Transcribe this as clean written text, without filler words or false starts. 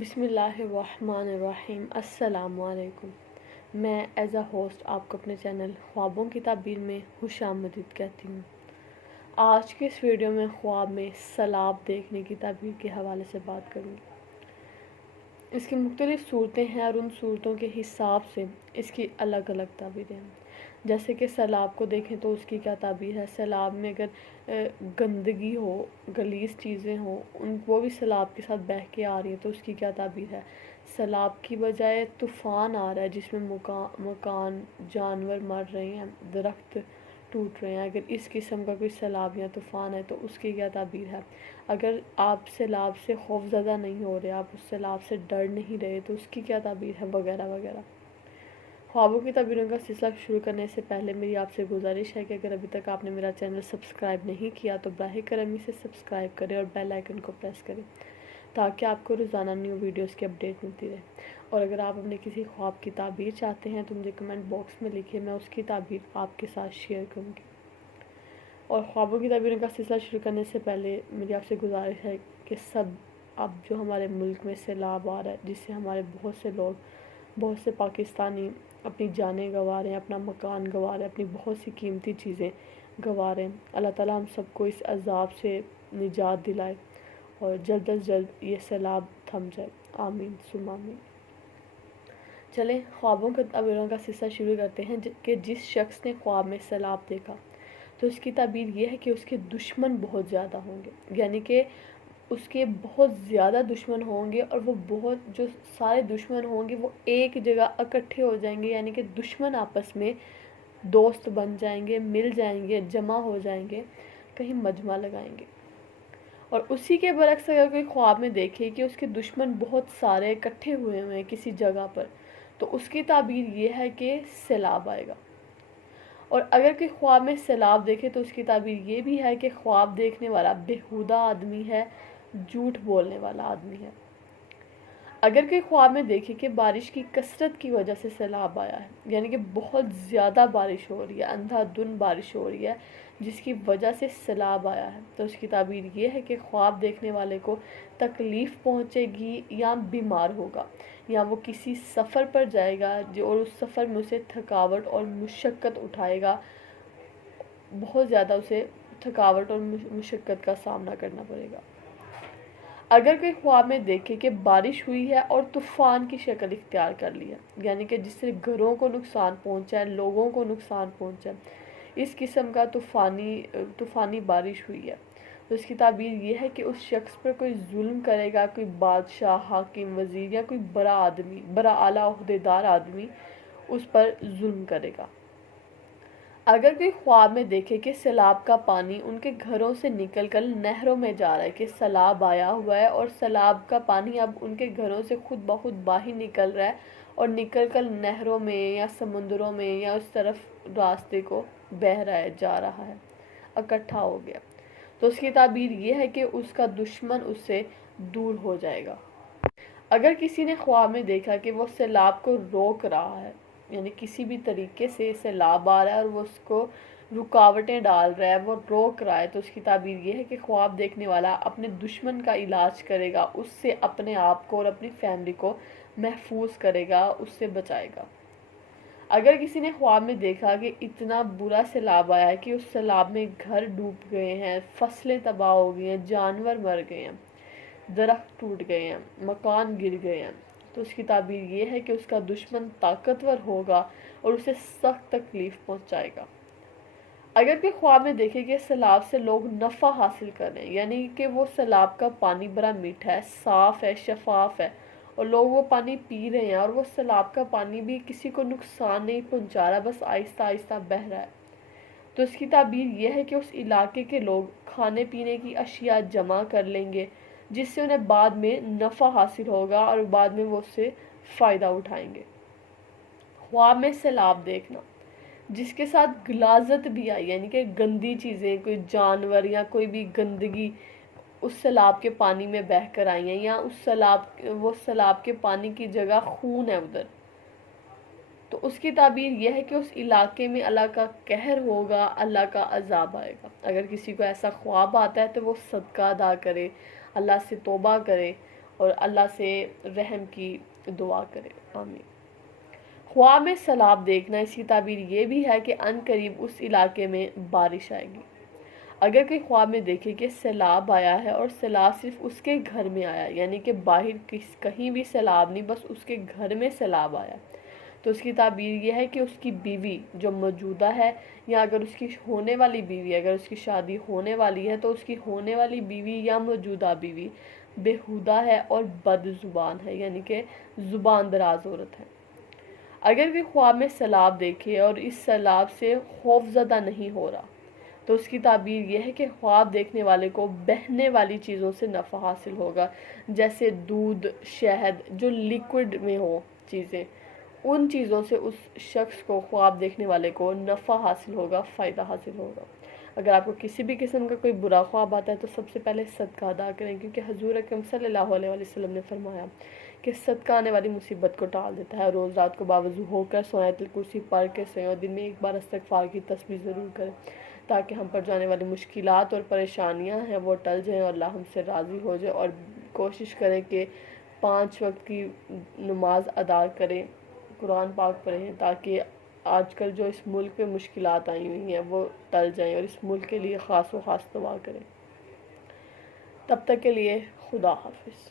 بسم اللہ الرحمن الرحیم۔ السلام علیکم۔ میں ایز اے ہوسٹ آپ کو اپنے چینل خوابوں کی تعبیر میں خوش آمدید کہتی ہوں۔ آج کے اس ویڈیو میں خواب میں سیلاب دیکھنے کی تعبیر کے حوالے سے بات کروں گی۔ اس کی مختلف صورتیں ہیں اور ان صورتوں کے حساب سے اس کی الگ الگ تعبیریں ہیں۔ جیسے کہ سیلاب کو دیکھیں تو اس کی کیا تعبیر ہے۔ سیلاب میں اگر گندگی ہو، غلیظ چیزیں ہوں، وہ بھی سیلاب کے ساتھ بہہ کے آ رہی ہیں تو اس کی کیا تعبیر ہے۔ سیلاب کی بجائے طوفان آ رہا ہے جس میں مکان جانور مر رہے ہیں، درخت ٹوٹ رہے ہیں، اگر اس قسم کا کوئی سیلاب یا طوفان ہے تو اس کی کیا تعبیر ہے۔ اگر آپ سیلاب سے خوف زدہ نہیں ہو رہے، آپ اس سیلاب سے ڈر نہیں رہے تو اس کی کیا تعبیر ہے، وغیرہ وغیرہ۔ خوابوں کی تعبیروں کا سلسلہ شروع کرنے سے پہلے میری آپ سے گزارش ہے کہ اگر ابھی تک آپ نے میرا چینل سبسکرائب نہیں کیا تو براہ کرم اسے سبسکرائب کریں اور بیل آئیکن کو پریس کریں تاکہ آپ کو روزانہ نیو ویڈیوز کی اپڈیٹ ملتی رہے۔ اور اگر آپ اپنے کسی خواب کی تعبیر چاہتے ہیں تو مجھے کمنٹ باکس میں لکھیں، میں اس کی تعبیر آپ کے ساتھ شیئر کروں گی۔ اور خوابوں کی تعبیروں کا سلسلہ شروع کرنے سے پہلے میری آپ سے گزارش ہے کہ اب جو ہمارے ملک میں سیلاب آ رہا ہے جس سے ہمارے بہت سے پاکستانی اپنی جانیں گنوا رہے ہیں، اپنا مکان گنوا رہے ہیں، اپنی بہت سی قیمتی چیزیں گنوا رہے ہیں۔ اللہ تعالیٰ ہم سب کو اس عذاب سے نجات دلائے اور جلد از جلد یہ سیلاب تھم جائے، آمین ثم آمین۔ چلیں خوابوں کے تعبیروں کا سلسلہ شروع کرتے ہیں کہ جس شخص نے خواب میں سیلاب دیکھا تو اس کی تعبیر یہ ہے کہ اس کے دشمن بہت زیادہ ہوں گے، یعنی کہ اس کے بہت زیادہ دشمن ہوں گے اور جو سارے دشمن ہوں گے وہ ایک جگہ اکٹھے ہو جائیں گے، یعنی کہ دشمن آپس میں دوست بن جائیں گے، مل جائیں گے، جمع ہو جائیں گے، کہیں مجمع لگائیں گے۔ اور اسی کے برعکس اگر کوئی خواب میں دیکھے کہ اس کے دشمن بہت سارے اکٹھے ہوئے ہیں کسی جگہ پر تو اس کی تعبیر یہ ہے کہ سیلاب آئے گا۔ اور اگر کوئی خواب میں سیلاب دیکھے تو اس کی تعبیر یہ بھی ہے کہ خواب دیکھنے والا بےہودہ آدمی ہے، جھوٹ بولنے والا آدمی ہے۔ اگر کوئی خواب میں دیکھے کہ بارش کی کثرت کی وجہ سے سیلاب آیا ہے، یعنی کہ بہت زیادہ بارش ہو رہی ہے، اندھا دھند بارش ہو رہی ہے جس کی وجہ سے سیلاب آیا ہے، تو اس کی تعبیر یہ ہے کہ خواب دیکھنے والے کو تکلیف پہنچے گی یا بیمار ہوگا، یا وہ کسی سفر پر جائے گا اور اس سفر میں اسے تھکاوٹ اور مشقت اٹھائے گا، بہت زیادہ اسے تھکاوٹ اور مشقت کا سامنا کرنا پڑے گا۔ اگر کوئی خواب میں دیکھے کہ بارش ہوئی ہے اور طوفان کی شکل اختیار کر لی ہے، یعنی کہ جس سے گھروں کو نقصان پہنچا ہے، لوگوں کو نقصان پہنچا ہے، اس قسم کا طوفانی بارش ہوئی ہے، تو اس کی تعبیر یہ ہے کہ اس شخص پر کوئی ظلم کرے گا، کوئی بادشاہ، حاکم، وزیر یا کوئی بڑا اعلیٰ عہدیدار آدمی اس پر ظلم کرے گا۔ اگر کوئی خواب میں دیکھے کہ سیلاب کا پانی ان کے گھروں سے نکل کر نہروں میں جا رہا ہے، کہ سیلاب آیا ہوا ہے اور سیلاب کا پانی اب ان کے گھروں سے خود بخود باہر نکل رہا ہے اور نکل کر نہروں میں یا سمندروں میں یا اس طرف راستے کو بہہ رہا ہے، جا رہا ہے، اکٹھا ہو گیا، تو اس کی تعبیر یہ ہے کہ اس کا دشمن اس سے دور ہو جائے گا۔ اگر کسی نے خواب میں دیکھا کہ وہ سیلاب کو روک رہا ہے، یعنی کسی بھی طریقے سے سیلاب آ رہا ہے اور وہ اس کو رکاوٹیں ڈال رہا ہے، وہ روک رہا ہے، تو اس کی تعبیر یہ ہے کہ خواب دیکھنے والا اپنے دشمن کا علاج کرے گا، اس سے اپنے آپ کو اور اپنی فیملی کو محفوظ کرے گا، اس سے بچائے گا۔ اگر کسی نے خواب میں دیکھا کہ اتنا برا سیلاب آیا ہے کہ اس سیلاب میں گھر ڈوب گئے ہیں، فصلیں تباہ ہو گئی ہیں، جانور مر گئے ہیں، درخت ٹوٹ گئے ہیں، مکان گر گئے ہیں، تو اس کی تعبیر یہ ہے کہ اس کا دشمن طاقتور ہوگا اور اسے سخت تکلیف پہنچائے گا۔ اگر کوئی خواب میں دیکھے کہ سیلاب سے لوگ نفع حاصل کر رہے ہیں، یعنی کہ وہ سیلاب کا پانی بڑا میٹھا ہے، صاف ہے، شفاف ہے اور لوگ وہ پانی پی رہے ہیں اور وہ سیلاب کا پانی بھی کسی کو نقصان نہیں پہنچا رہا، بس آہستہ آہستہ بہہ رہا ہے، تو اس کی تعبیر یہ ہے کہ اس علاقے کے لوگ کھانے پینے کی اشیاء جمع کر لیں گے جس سے انہیں بعد میں نفع حاصل ہوگا اور بعد میں وہ اس سے فائدہ اٹھائیں گے۔ خواب میں سیلاب دیکھنا جس کے ساتھ غلاظت بھی آئی، یعنی کہ گندی چیزیں، کوئی جانور یا کوئی بھی گندگی اس سیلاب کے پانی میں بہہ کر آئی ہیں، یا وہ سیلاب کے پانی کی جگہ خون ہے ادھر، تو اس کی تعبیر یہ ہے کہ اس علاقے میں اللہ کا قہر ہوگا، اللہ کا عذاب آئے گا۔ اگر کسی کو ایسا خواب آتا ہے تو وہ صدقہ ادا کرے، اللہ سے توبہ کرے اور اللہ سے رحم کی دعا کریں، آمین۔ خواب میں سیلاب دیکھنا، اس کی تعبیر یہ بھی ہے کہ ان قریب اس علاقے میں بارش آئے گی۔ اگر کوئی خواب میں دیکھے کہ سیلاب آیا ہے اور سیلاب صرف اس کے گھر میں آیا، یعنی کہ باہر کہیں بھی سیلاب نہیں، بس اس کے گھر میں سیلاب آیا، تو اس کی تعبیر یہ ہے کہ اس کی بیوی جو موجودہ ہے، یا اگر اس کی ہونے والی بیوی، اگر اس کی شادی ہونے والی ہے تو اس کی ہونے والی بیوی یا موجودہ بیوی بےہودہ ہے اور بد زبان ہے، یعنی کہ زبان دراز عورت ہے۔ اگر کوئی خواب میں سیلاب دیکھے اور اس سیلاب سے خوف زدہ نہیں ہو رہا، تو اس کی تعبیر یہ ہے کہ خواب دیکھنے والے کو بہنے والی چیزوں سے نفع حاصل ہوگا، جیسے دودھ، شہد، جو لیکوڈ میں ہو چیزیں، ان چیزوں سے اس شخص کو، خواب دیکھنے والے کو نفع حاصل ہوگا، فائدہ حاصل ہوگا۔ اگر آپ کو کسی بھی قسم کا کوئی برا خواب آتا ہے تو سب سے پہلے صدقہ ادا کریں، کیونکہ حضور اکرم صلی اللہ علیہ وسلم نے فرمایا کہ صدقہ آنے والی مصیبت کو ٹال دیتا ہے۔ روز رات کو باوضو ہو کر سوئیں، آیت الکرسی پڑھ کے سوئیں، اور دن میں ایک بار استغفار کی تسبیح ضرور کریں، تاکہ ہم پر جانے والی مشکلات اور پریشانیاں ہیں وہ ٹل جائیں اور اللہ ہم سے راضی ہو جائے۔ اور کوشش کریں کہ 5 وقت کی نماز ادا کریں، قرآن پاک پڑھیں، تاکہ آج کل جو اس ملک پہ مشکلات آئی ہوئی ہیں وہ ٹل جائیں، اور اس ملک کے لیے خاص و خاص دعا کریں۔ تب تک کے لیے خدا حافظ۔